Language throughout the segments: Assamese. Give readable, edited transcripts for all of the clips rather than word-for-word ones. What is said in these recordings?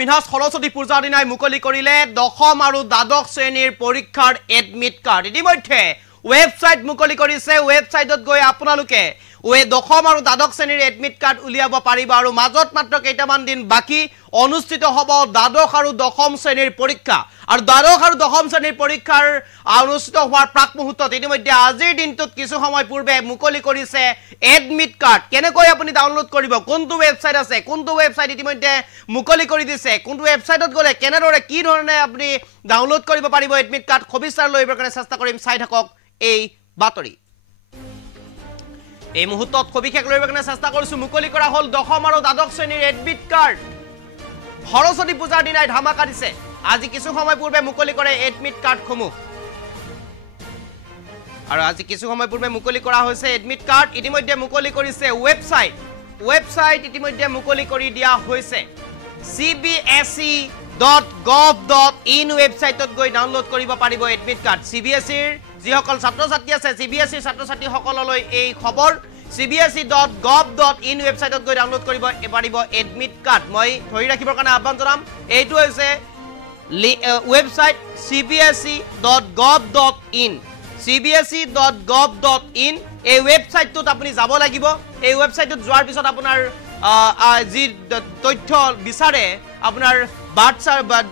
মিনহাজ সৰস্বতী পূজাৰ দিনাই মুকলি কৰিলে দশম আৰু দ্বাদশ শ্ৰেণীৰ পৰীক্ষাৰ এডমিট কাৰ্ড ইতিমধ্যে ৱেবছাইট মুকলি কৰিছে ৱেবছাইটত গৈ আপোনালোকে দশম আৰু দ্বাদশ শ্ৰেণীৰ এডমিট কাৰ্ড উলিয়াব পাৰিব আৰু মাজত মাত্ৰ কেইটামান দিন বাকি অনুষ্ঠিত হ'ব দ্বাদশ আৰু দশম শ্ৰেণীৰ পৰীক্ষা আৰু দ্বাদশ আৰু দশম শ্ৰেণীৰ পৰীক্ষাৰ অনুষ্ঠিত হোৱাৰ প্ৰাক মুহূৰ্তত ইতিমধ্যে আজিৰ দিনটোত কিছু সময় পূৰ্বে মুকলি কৰিছে এডমিট কাৰ্ড কেনেকৈ আপুনি ডাউনলোড কৰিব কোনটো ৱেবছাইট আছে কোনটো ৱেবছাইট ইতিমধ্যে মুকলি কৰি দিছে কোনটো ৱেবছাইটত গ'লে কেনেদৰে কি ধৰণে আপুনি ডাউনলোড কৰিব পাৰিব এডমিট কাৰ্ড সবিস্তাৰ লৈ কাৰণে চেষ্টা কৰিম চাই থাকক এই বাতৰি এই মুহূৰ্তত সবিশেষ লৈ কাৰণে চেষ্টা কৰিছো মুকলি কৰা হ'ল দশম আৰু দ্বাদশ শ্ৰেণীৰ এডমিট কাৰ্ড সৰস্বতী পূজাৰ দিনাই ধামাকা দিছে আজি কিছু সময় পূৰ্বে মুকলি কৰে এডমিট কাৰ্ডসমূহ আৰু আজি কিছু সময় পূৰ্বে মুকলি কৰা হৈছে এডমিট কাৰ্ড ইতিমধ্যে মুকলি কৰিছে ৱেবছাইট ইতিমধ্যে মুকলি কৰি দিয়া হৈছে cbse.gov.in ৱেবছাইটত গৈ ডাউনলোড কৰিব পাৰিব এডমিট কাৰ্ড cbseৰ যিসকল ছাত্ৰ-ছাত্ৰী আছে cbse ছাত্ৰ-ছাত্ৰী সকললৈ এই খবৰ cbse.gov.in ৱেবছাইটত গৈ ডাউনলোড কৰিব পাৰিব এডমিট কাৰ্ড মই ধৰি ৰাখিবৰ কাৰণে আহ্বান জনাম এইটো হৈছে ৱেবছাইট cbse.gov.in cbse.gov.in এই ৱেবছাইটটোত আপুনি যাব লাগিব এই ৱেবছাইটটোত যোৱাৰ পিছত আপোনাৰ যি তথ্য বিচাৰে আপোনাৰ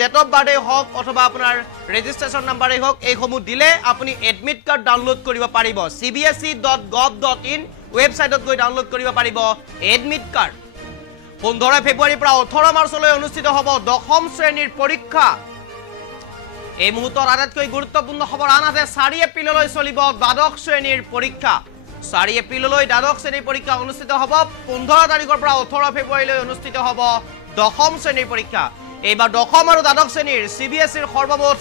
ডেট অফ বাৰ্থে হওক অথবা আপোনাৰ ৰেজিষ্ট্ৰেশ্যন নাম্বাৰে হওক এইসমূহ দিলে আপুনি এডমিট কাৰ্ড ডাউনলোড কৰিব পাৰিব cbse.gov.in ৱেবছাইটত গৈ ডাউনলোড কৰিব পাৰিব এডমিট কাৰ্ড 15 ফেব্ৰুৱাৰীৰ পৰা 18 মাৰ্চলৈ অনুষ্ঠিত হ'ব দশম শ্ৰেণীৰ পৰীক্ষা এই মুহূৰ্তৰ আটাইতকৈ গুৰুত্বপূৰ্ণ খবৰ আনহাতে 4 এপ্ৰিললৈ চলিব দ্বাদশ শ্ৰেণীৰ পৰীক্ষা 4 এপ্ৰিললৈ দ্বাদশ শ্ৰেণীৰ পৰীক্ষা অনুষ্ঠিত হ'ব 15 তাৰিখৰ পৰা 18 ফেব্ৰুৱাৰীলৈ অনুষ্ঠিত হ'ব দশম শ্ৰেণীৰ পৰীক্ষা এইবাৰ দশম আৰু দ্বাদশ শ্ৰেণীৰ CBSEৰ সৰ্বমুঠ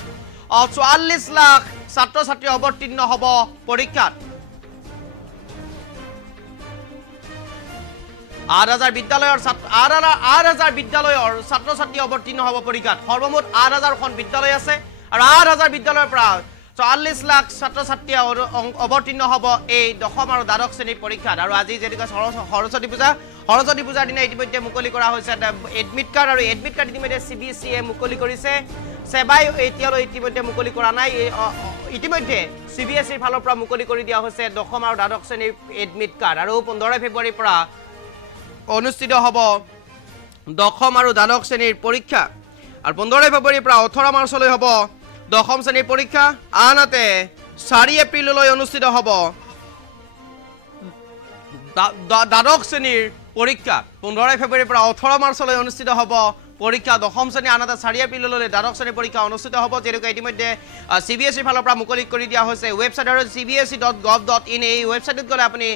44 লাখ ছাত্ৰ-ছাত্ৰী অৱতীৰ্ণ হ'ব পৰীক্ষাত 8000 বিদ্যালয়ৰ ছাত্ৰ-ছাত্ৰী অৱতীৰ্ণ হ'ব পৰীক্ষাত সৰ্বমুঠ 8000 খন বিদ্যালয় আছে আৰু 8000 বিদ্যালয়ৰ পৰা 44 লাখ ছাত্ৰ-ছাত্ৰী অৱতীৰ্ণ হ'ব এই দশম আৰু দ্বাদশ শ্ৰেণীৰ পৰীক্ষাত আৰু আজি যেনেকৈ সৰস্বতী পূজাৰ দিনা ইতিমধ্যে মুকলি কৰা হৈছে এডমিট কাৰ্ড আৰু এডমিট কাৰ্ড ইতিমধ্যে CBSE মুকলি কৰিছে সেবাই এতিয়ালৈ ইতিমধ্যে মুকলি কৰা নাই ইতিমধ্যে CBSEৰ ফালৰ পৰা মুকলি কৰি দিয়া হৈছে দশম আৰু দ্বাদশ শ্ৰেণীৰ এডমিট কাৰ্ড আৰু 15 ফেব্ৰুৱাৰীৰ পৰা অনুষ্ঠিত হ'ব দশম আৰু দ্বাদশ শ্ৰেণীৰ পৰীক্ষা আৰু 15 ফেব্ৰুৱাৰীৰ পৰা 18 মাৰ্চলৈ হ'ব দশম শ্ৰেণীৰ পৰীক্ষা আনহাতে 4 এপ্ৰিললৈ অনুষ্ঠিত হ'ব দ্বাদশ শ্ৰেণীৰ পৰীক্ষা 15 ফেব্ৰুৱাৰীৰ পৰা 18 মাৰ্চলৈ অনুষ্ঠিত হ'ব পৰীক্ষা দশম শ্ৰেণী আনহাতে 4 এপ্ৰিললৈ দ্বাদশ শ্ৰেণীৰ পৰীক্ষা অনুষ্ঠিত হ'ব যেনেকৈ ইতিমধ্যে CBSEৰ ফালৰ পৰা মুকলি কৰি দিয়া হৈছে ৱেবছাইট আৰু cbse.gov.in এই ৱেবছাইটত গ'লে আপুনি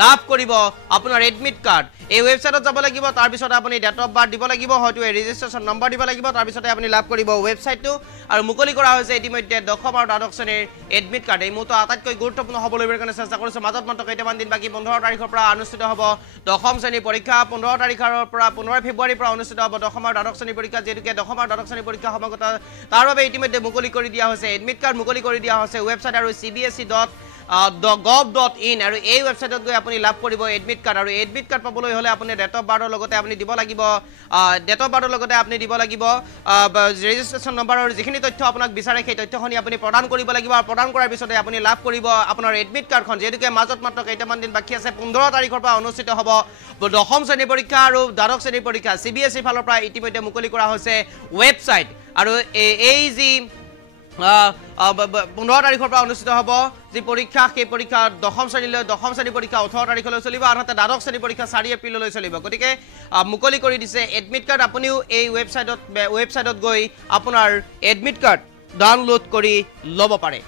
লাভ কৰিব আপোনাৰ এডমিট কাৰ্ড এই ৱেবছাইটত যাব লাগিব তাৰ পিছত আপুনি ডেট অফ বাৰ্থ দিব লাগিব হয়তো ৰেজিষ্ট্ৰেশ্যন নম্বৰ দিব লাগিব তাৰ পিছতে আপুনি লাভ কৰিব ৱেবছাইটটো আৰু মুকলি কৰা হৈছে ইতিমধ্যে দশম আৰু দ্বাদশ শ্ৰেণীৰ এডমিট কাৰ্ড এই মুহূৰ্তত আটাইতকৈ গুৰুত্বপূৰ্ণ হ'ব লবৰ কাৰণে চেষ্টা কৰিছো মাজত মাত্ৰ কেইটামান দিন বাকি 15 তাৰিখৰ পৰা অনুষ্ঠিত হ'ব দশম শ্ৰেণীৰ পৰীক্ষা 15 তাৰিখৰ পৰা 15 ফেব্ৰুৱাৰীৰ পৰা অনুষ্ঠিত হ'ব দশম আৰু দ্বাদশ শ্ৰেণীৰ পৰীক্ষা যেনেকৈ দশম আৰু দ্বাদশ শ্ৰেণীৰ পৰীক্ষা সমাগত তাৰ বাবে ইতিমধ্যে মুকলি কৰি দিয়া হৈছে এডমিট কাৰ্ড মুকলি কৰি দিয়া হৈছে ৱেবছাইট আৰু cbse.gov.in আৰু এই ৱেবছাইটত গৈ আপুনি লাভ কৰিব এডমিট কাৰ্ড আৰু এডমিট কাৰ্ড পাবলৈ হ'লে আপুনি ডেট অফ বাৰ্থৰ লগতে আপুনি দিব লাগিব ৰেজিষ্ট্ৰেশ্যন নম্বৰ আৰু যিখিনি তথ্য আপোনাক বিচাৰে সেই তথ্যখিনি আপুনি প্ৰদান কৰিব লাগিব আৰু প্ৰদান কৰাৰ পিছতে আপুনি লাভ কৰিব আপোনাৰ এডমিট কাৰ্ডখন যেনেকৈ মাজত মাত্ৰ কেইটামান দিন বাকী আছে 15 তাৰিখৰ পৰা অনুষ্ঠিত হ'ব দশম শ্ৰেণীৰ পৰীক্ষা আৰু দ্বাদশ শ্ৰেণীৰ পৰীক্ষা CBSEৰ ফালৰ পৰা ইতিমধ্যে মুকলি কৰা হৈছে ৱেবছাইট আৰু এই যি 15 তাৰিখৰ পৰা অনুষ্ঠিত হ'ব যি পৰীক্ষা সেই পৰীক্ষা দশম শ্ৰেণীৰ পৰীক্ষা 18 তাৰিখলৈ চলিব আনহাতে দ্বাদশ শ্ৰেণীৰ পৰীক্ষা 4 এপ্ৰিললৈ চলিব গতিকে মুকলি কৰি দিছে এডমিট কাৰ্ড আপুনিও এই ৱেবছাইটত গৈ আপোনাৰ এডমিট কাৰ্ড ডাউনলোড কৰি ল'ব পাৰে